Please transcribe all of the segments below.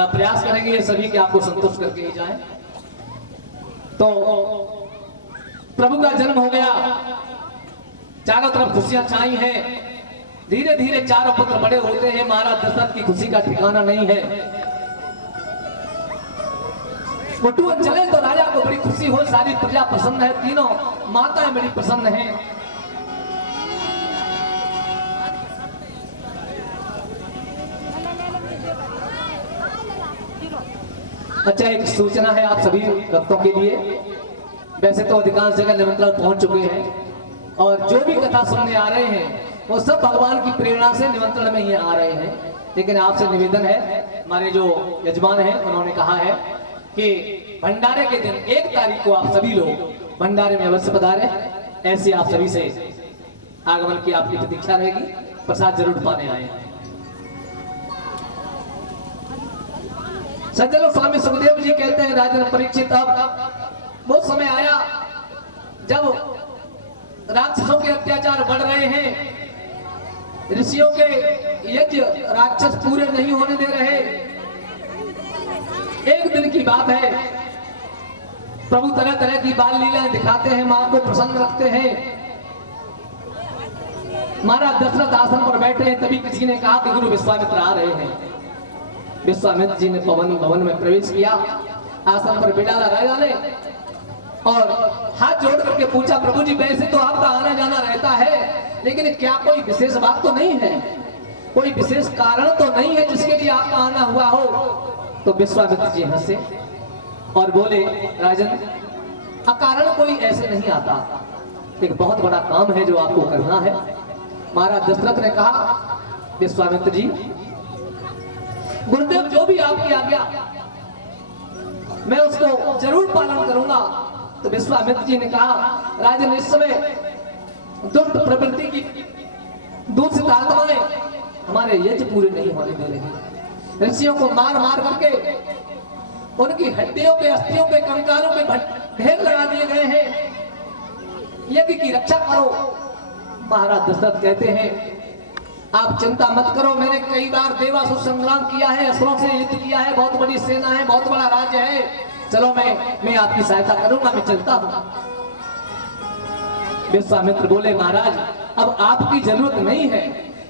प्रयास करेंगे ये सभी कि आपको संतुष्ट करके ही जाए। तो प्रभु का जन्म हो गया, चारों तरफ खुशियां छाई हैं। धीरे धीरे चारों पुत्र बड़े होते हैं। महाराज दशरथ की खुशी का ठिकाना नहीं है। कुटुंब चले तो राजा को बड़ी खुशी हो, सारी प्रजा प्रसन्न है, तीनों माताएं बड़ी प्रसन्न हैं। अच्छा, एक सूचना है आप सभी भक्तों के लिए। वैसे तो अधिकांश जगह निमंत्रण पहुंच चुके हैं और जो भी कथा सुनने आ रहे हैं वो सब भगवान की प्रेरणा से निमंत्रण में ही आ रहे हैं। लेकिन आपसे निवेदन है, हमारे जो यजमान हैं उन्होंने कहा है कि भंडारे के दिन 1 तारीख को आप सभी लोग भंडारे में अवश्य पधारें। ऐसे आप सभी से आगमन की आपकी प्रतीक्षा रहेगी। प्रसाद जरूर पाने आए। सज्जनों, स्वामी सुखदेव जी कहते हैं, राजन परीक्षित, अब वो समय आया जब राक्षसों के अत्याचार बढ़ रहे हैं, ऋषियों के यज्ञ राक्षस पूरे नहीं होने दे रहे। एक दिन की बात है, प्रभु तरह तरह की बाल लीलाएं दिखाते हैं, मां को प्रसन्न रखते हैं। महाराज दशरथ आसन पर बैठे हैं, तभी किसी ने कहा कि गुरु विश्वामित्र आ रहे हैं। विश्वामित्र जी ने भवन में प्रवेश किया, आसन पर बिठाया राजा ने और हाथ जोड़ करके पूछा, प्रभु जी वैसे तो आपका आना जाना रहता है, लेकिन क्या कोई विशेष बात तो नहीं है, कोई विशेष कारण तो नहीं है जिसके लिए आपका आना हुआ हो? तो विश्वामित्र जी हंसे और बोले, राजन, अकारण कोई ऐसे नहीं आता, एक बहुत बड़ा काम है जो आपको करना है। महाराज दशरथ ने कहा, विश्वामित्र जी, गुरुदेव जो भी आपकी आज्ञा, मैं उसको जरूर पालन करूंगा। तो विश्वामित्र जी ने कहा, राजन, इस समय दुष्ट प्रवृत्ति की दूषित आत्माएं हमारे यज्ञ पूरे नहीं होने दे रही। ऋषियों को मार मार करके उनकी हड्डियों के, अस्थियों के, कंकालों के ढेर लगा दिए गए हैं। यज्ञ की रक्षा करो। महाराज दशरथ कहते हैं, आप चिंता मत करो, मैंने कई बार देवासुर संग्राम किया है, असुरों से युद्ध किया है, बहुत बड़ी सेना है, बहुत बड़ा राज्य है, चलो मैं आपकी सहायता करूंगा, मैं चलता हूं। विश्वामित्र बोले, महाराज, अब आपकी जरूरत नहीं है।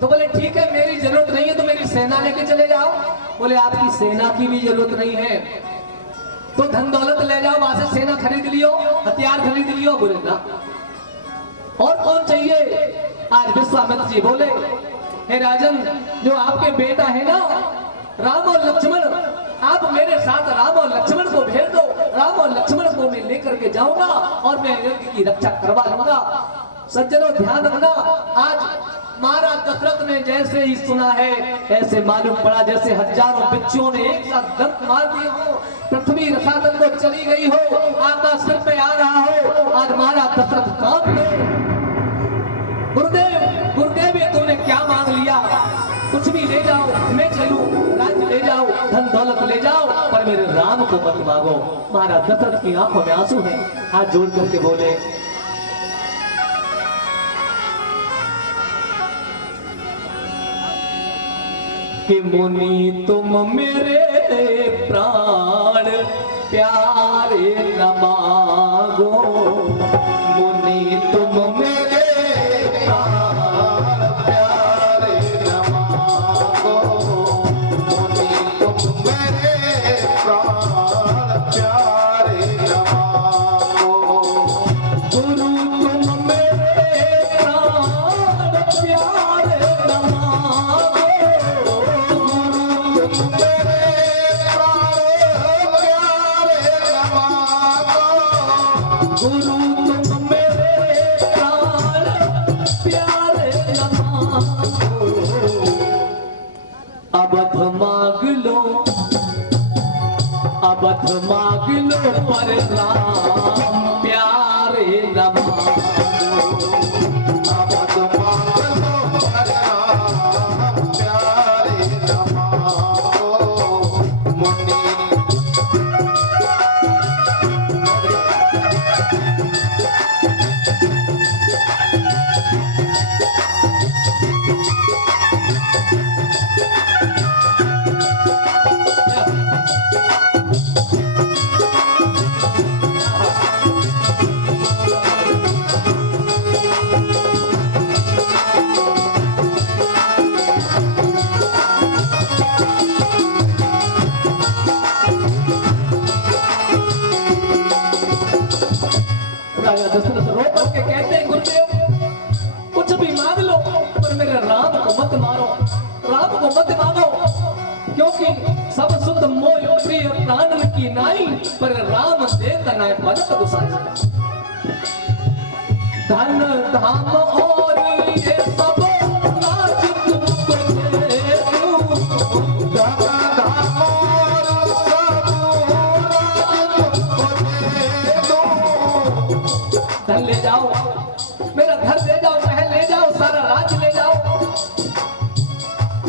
तो बोले, ठीक है, मेरी जरूरत नहीं है तो मेरी सेना लेके चले जाओ। बोले, आपकी सेना की भी जरूरत नहीं है तो धन दौलत ले जाओ, वहां से सेना खरीद लियो, हथियार खरीद लियो। बोले, ना, और कौन चाहिए? आज विश्वामित्र जी बोले, हे राजन, जो आपके बेटा है ना, राम और लक्ष्मण, आप मेरे साथ राम और लक्ष्मण को भेज दो। राम और लक्ष्मण को मैं लेकर के जाऊंगा और मैं यज्ञ की रक्षा करवा लूंगा। सज्जनों, ध्यान रखना, आज महाराज दशरथ ने जैसे ही सुना है, ऐसे मालूम पड़ा जैसे हजारों बिच्छुओं ने एक साथ दंत मार दिए हो, पृथ्वी रसातल को चली गई हो, आकाश सिर पे आ रहा हो। आज महाराज दशरथ कांप गए। गुरुदेव, गुरुदेव, ये तूने क्या मांग लिया? कुछ भी ले जाओ, मैं चलूं, राज्य ले जाओ, धन दौलत ले जाओ, पर मेरे राम को मत मांगो। महाराज दशरथ की आंखों में आंसू हैं, हाथ जोड़ करके बोले, कि मुनि तुम मेरे प्राण प्यारे न मांगो, मुनि तुम मेरे प्राण प्यारे न मांगो, मुनि तुम मेरे प्राण प्यारे न मांगो, गुरु तुम मेरे प्राण प्यारे न मांगो, गुरु तुम मेरे प्राण प्यारे न मांगो, अबध मांग लो, अबध मांग लो, पर राम प्यारे न मांगो, अबध मांग लो, पर राम प्यारे न मांगो, मुनि तनय बनत गुसाई। धन धाम और ये सब राज तुमको दे दूं, धन धाम और सब राज तुमको दे दूं। धन ले जाओ, मेरा घर ले जाओ, महल ले जाओ, सारा राज ले जाओ।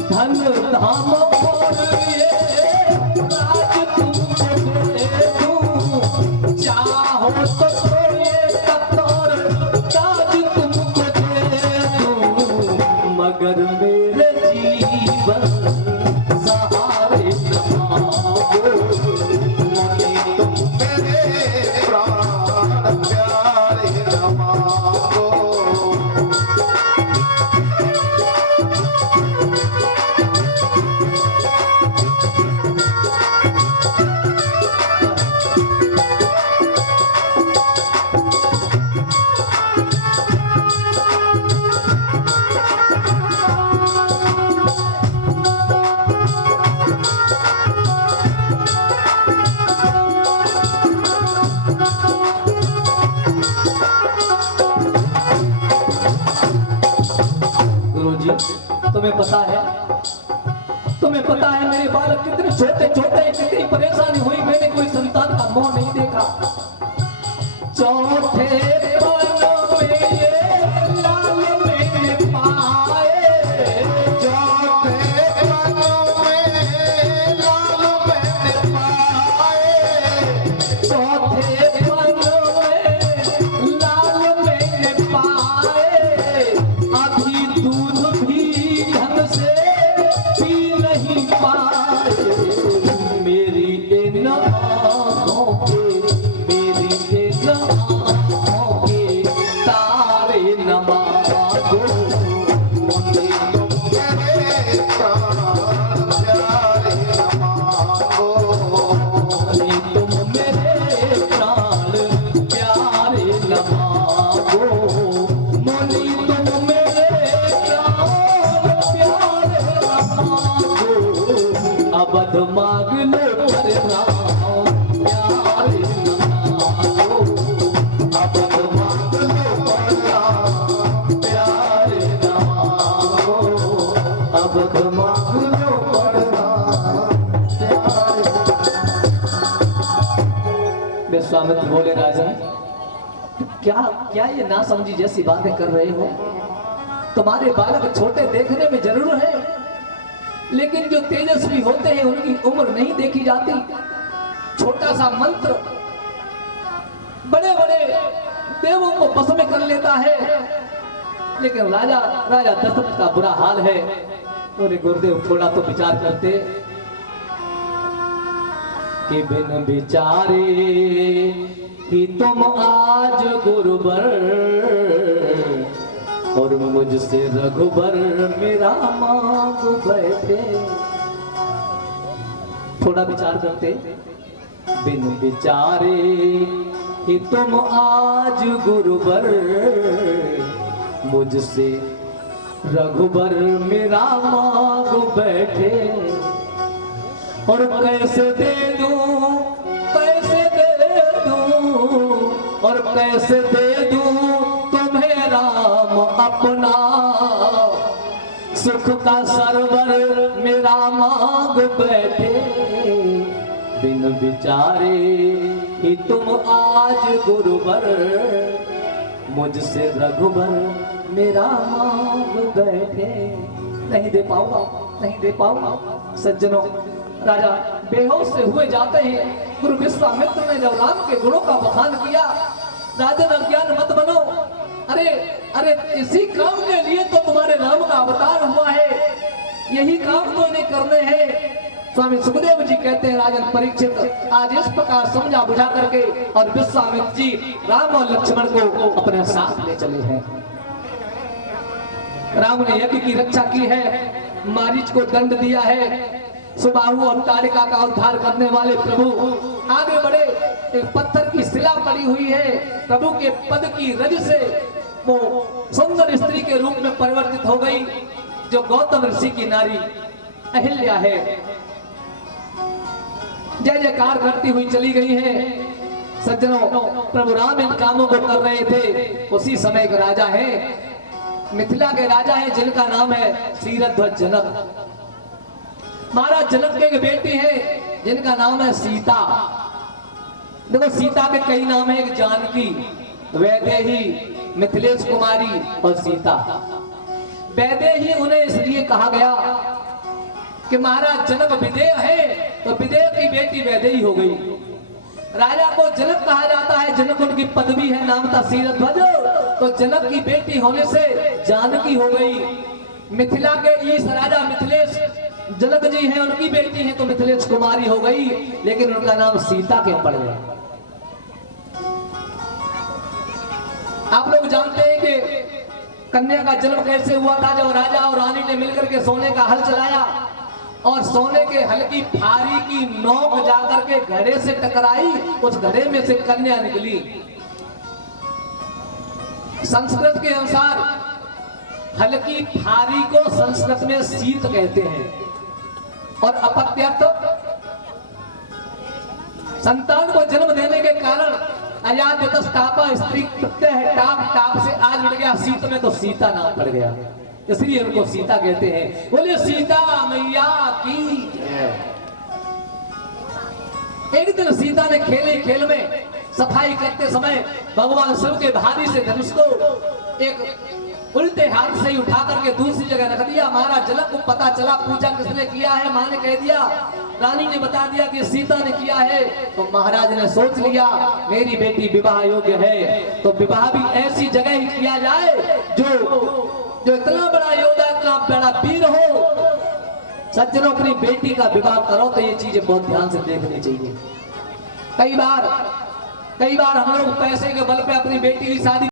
धन धाम और ये राज तुमको दे दूं, चाहो तो ये कतौर ताज तुमको दे दूं, मगर मेरे जीवन सहारे न मांगो, तुम मेरे प्राण प्यारे न मांगो। गुरुजी, तुम्हें पता है मेरे बालक कितने छोटे छोटे, कितनी परेशानी हुई, मैंने कोई संतान का मुंह नहीं देखा। चौथे पन्नों में ये लाल मैंने पाए, चौथे पन्नों में लाल मैंने पाए, चौथे पन्नों में लाल मैंने पाए, अभी दूध भी ढंग से पी नहीं पाए, मेरी इन आँखों के, मेरी इन आँखों के तारे न मांगो, तुम मेरे प्राण प्यारे न मांगो। तुम मेरे प्राण प्यारे न मांगो, मोनी तुम मेरे प्राण प्यारे न मांगो, अबध मांग लो परिणाम प्यारे न मांगो, अबध मांग लो परिणाम प्यारे न मांगो, अबध मांग लो परिणाम प्यारे। विश्वामित्र बोले राजन, क्या क्या ये ना समझी जैसी बातें कर रहे हो? तुम्हारे बालक छोटे देखने में जरूर है, लेकिन जो तेजस्वी होते हैं उनकी उम्र नहीं देखी जाती। छोटा सा मंत्र बड़े बड़े देवों को बस में कर लेता है, लेकिन राजा दशरथ का बुरा हाल है। बोले गुरुदेव थोड़ा तो विचार करते कि बिन विचारे कि तुम आज गुरुवर और मुझसे रघुबर मेरा मांग बैठे। थोड़ा विचार करते, बिन विचारे कि तुम आज गुरुवर मुझसे रघुबर मेरा मांग बैठे, और कैसे दे दूं, कैसे दे दूं, और कैसे दे दूं तुम्हें राम अपना, सुख का सरवर मेरा मांग बैठे, बिन विचारे कि तुम आज गुरुवर मुझसे रघुबर मेरा मांग बैठे। नहीं दे पाऊंगा, नहीं दे पाऊंगा। सज्जनों, राजा बेहोश से हुए जाते हैं। गुरु विश्वामित्र ने जब राम के गुणों का बखान किया, राजन अज्ञान मत बनो, अरे अरे इसी काम के लिए तो तुम्हारे राम का अवतार हुआ है, यही काम तो इन्हें करने हैं। स्वामी सुखदेव जी कहते हैं, राजन परीक्षित आज इस प्रकार समझा बुझा करके और विश्वामित्र जी राम और लक्ष्मण को अपने साथ ले चले हैं। राम ने यज्ञ की रक्षा की है, मारीच को दंड दिया है, सुबाहु और ताड़िका का उद्धार करने वाले प्रभु आगे बढ़े। एक पत्थर की शिला पड़ी हुई है, प्रभु के पद की रज से वो सुंदर स्त्री के रूप में परिवर्तित हो गई, जो गौतम ऋषि की नारी अहिल्या है। जय जयकार करती हुई चली गई है। सज्जनों, प्रभु राम इन कामों को कर रहे थे। उसी समय के राजा है, मिथिला के राजा है, जिनका नाम है शीरध्वज जनक। महाराज जनक के एक बेटी है जिनका नाम है सीता। देखो सीता के कई नाम है, एक जानकी, वैदेही, मिथिलेश कुमारी और सीता। वैदेही उन्हें इसलिए कहा गया कि महाराज जनक विदेह है, तो विदेह की बेटी वैदेही हो गई। राजा को जनक कहा जाता है, जनक उनकी पदवी है, नाम था शीरध्वज, तो जनक की बेटी होने से जानकी हो गई। मिथिला के ईश राजा मिथिलेश जनक जी हैं, उनकी बेटी है तो मिथिलेश कुमारी हो गई, लेकिन उनका नाम सीता क्यों पड़ गया? आप लोग जानते हैं कि कन्या का जन्म कैसे हुआ था? जब राजा और रानी ने मिलकर के सोने का हल चलाया और सोने के हल की फारी की नोक जाकर के घड़े से टकराई, उस घड़े में से कन्या निकली। संस्कृत के अनुसार हल की फारी को संस्कृत में सीत कहते हैं और अपत्यर्थ संतान को जन्म देने के कारण अयाद्यतस्तापा स्त्री प्रत्यय है, टाप टाप से आज मिल गया सीत में, तो सीता नाम पड़ गया, इसलिए उनको सीता कहते हैं। बोले सीता मैया की। एक दिन सीता ने खेले खेल में सफाई करते समय भगवान शिव के भारी से धनुष को एक उल्टे हाथ से ही उठा करके दूसरी जगह रख दिया। महाराज जनक को पता चला, पूछा किसने किया है? मां ने कह दिया, रानी ने बता दिया कि सीता ने किया है। तो महाराज ने सोच लिया मेरी बेटी विवाह योग्य है, तो विवाह भी ऐसी जगह ही किया जाए जो इतना बड़ा योद्धा, इतना बड़ा वीर हो। सज्जनों, अपनी बेटी का विवाह करो तो ये चीजें बहुत ध्यान से देखनी चाहिए। कई बार हम लोग पैसे के बल पे अपनी बेटी की शादी